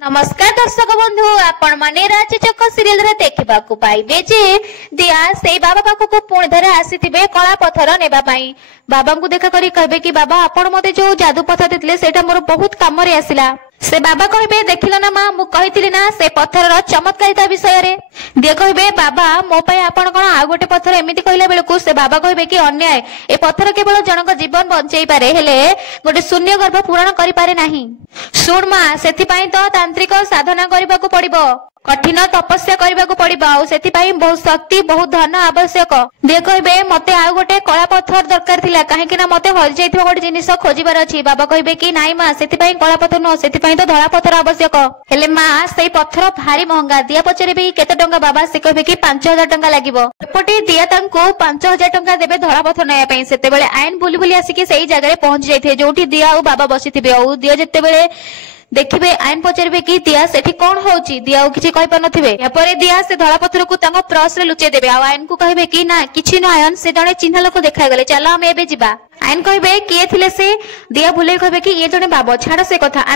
नमस्कार दर्शक बंधु आपण माने राजचक सीरियल रे देखिबा को पाइबे जे दिया से बाबा पाखु पुणी धरे आसीथिबे कला पत्थर नेबा पई बाबा को देखा करी कहबे कि बाबा आपण मते जो जादू पत्थर देथिले सेटा मोर बहुत काम रे आसिला। से बाबा कहबे देखिलो ना मां मु कहिथिली ना से पत्थर रो चमत्कारिता विषय रे दिया कहबे बाबा मो पई आपण कोन आ गोटे पत्थर एमिति कहला बेलकु से बाबा कहबे कि अन्याय ए पत्थर केवल जनक जीवन बंचई पारे हेले गोटे शून्य गर्भ पूरण करि पारे नाही। सुण मा सेथि पई तो तांत्रिक साधना करबा को पड़िबो कठिन तपस्या करबा को पड़िबो आ सेथि पई बहुत शक्ति बहुत धन आवश्यक। दे कहबे मते आ गोटे कला पत्थर दरकार थिला काहे कि ना मते हल जाइथिबो गोटे जिनिस खोजिबार अछि। बाबा कहबे कि नाई मा सेथि पई कला पत्थर न सेथि पई तो धला पत्थर आवश्यक हेले मा सेई पत्थर भारी महंगा दिया पचरेबे केते टंका बाबा से कहबे कि 5000 टंका लागिबो एपटे दिया तांको 5000 टंका देबे धला पत्थर नया पई सेते बेले आइन बुली बुली आसी कि सेई जगह रे पहुंच जाइथे जोठी दिया आ बाबा बसिथिबे आ दिया जत्ते बेले देखिबे आइन पचरबे कि दिया सेठी कोन होउची दिया ओ किछि कहि पानथिबे एपरे दिया से धला पत्थर को तांको प्रस रे लुचे देबे आ आइन को कहबे कि ना किछि न आयन से जने चिन्ह लोक देखाय गले चलो हम एबे जिबा आइन कहबे किए थिले से दिया भुले कहबे कि ये जने बाबा छाड़ से कथा